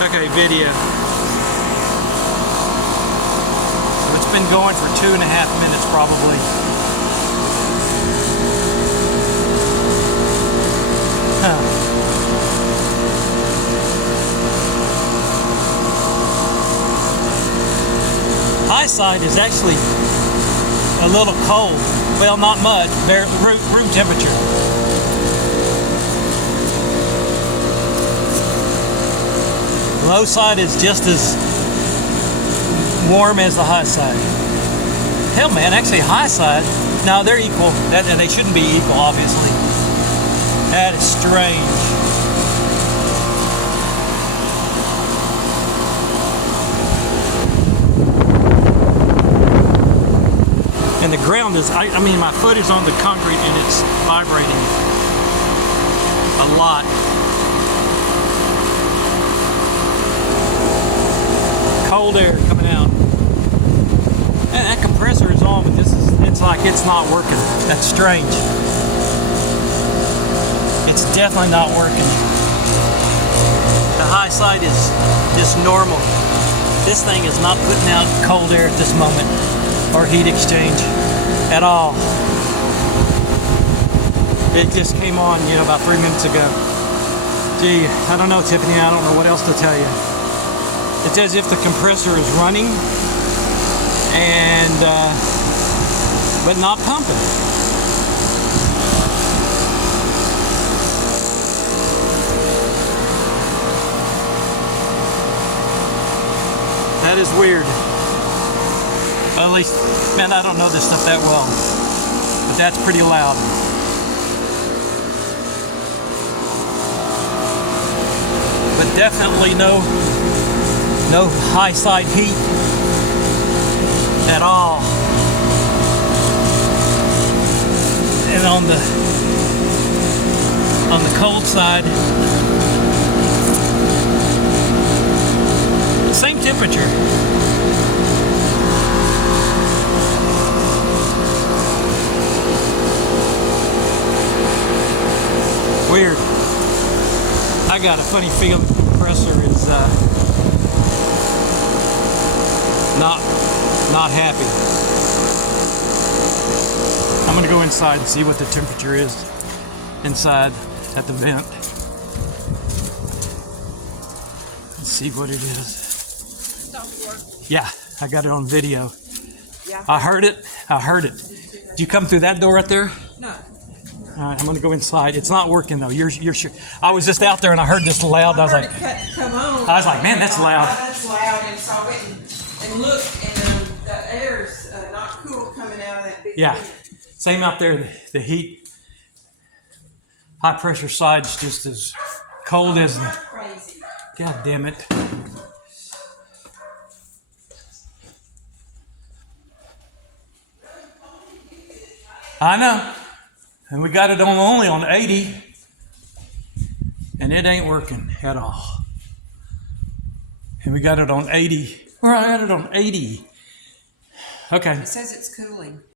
Okay, video. So it's been going for 2.5 minutes probably. High side is actually a little cold. Well, not much. They're room temperature. Low side is just as warm as the high side. Hell, man, actually high side, no, they're equal. And they shouldn't be equal, obviously. That is strange. And the ground is, I mean, my foot is on the concrete and it's vibrating a lot. Cold air coming out. And that compressor is on, but it's like it's not working. That's strange. It's definitely not working. The high side is just normal. This thing is not putting out cold air at this moment, or heat exchange at all. It just came on, you know, about 3 minutes ago. Gee, I don't know, Tiffany, I don't know what else to tell you. It's as if the compressor is running and but not pumping. That is weird. Well, at least, man, I don't know this stuff that well, but that's pretty loud. But definitely no high side heat at all. And on the cold side, same temperature. Weird. I got a funny feeling the compressor is not happy. I'm gonna go inside and see what the temperature is inside at the vent. Let's see what it is. Yeah, I got it on video. Yeah. I heard it. Did you come through that door right there? No. All right, I'm gonna go inside. It's not working though. You're sure? I was just out there and I heard this loud. I was like, come on. I was like, man, that's loud. That's loud, and so I went and looked, and the air's not cool coming out of that big. Yeah, unit. same out there. The heat, high pressure side's just as cold as the. Crazy. God damn it. I know. And we got it only on 80. And it ain't working at all. And we got it on 80. Well, I got it on 80. Okay. It says it's cooling.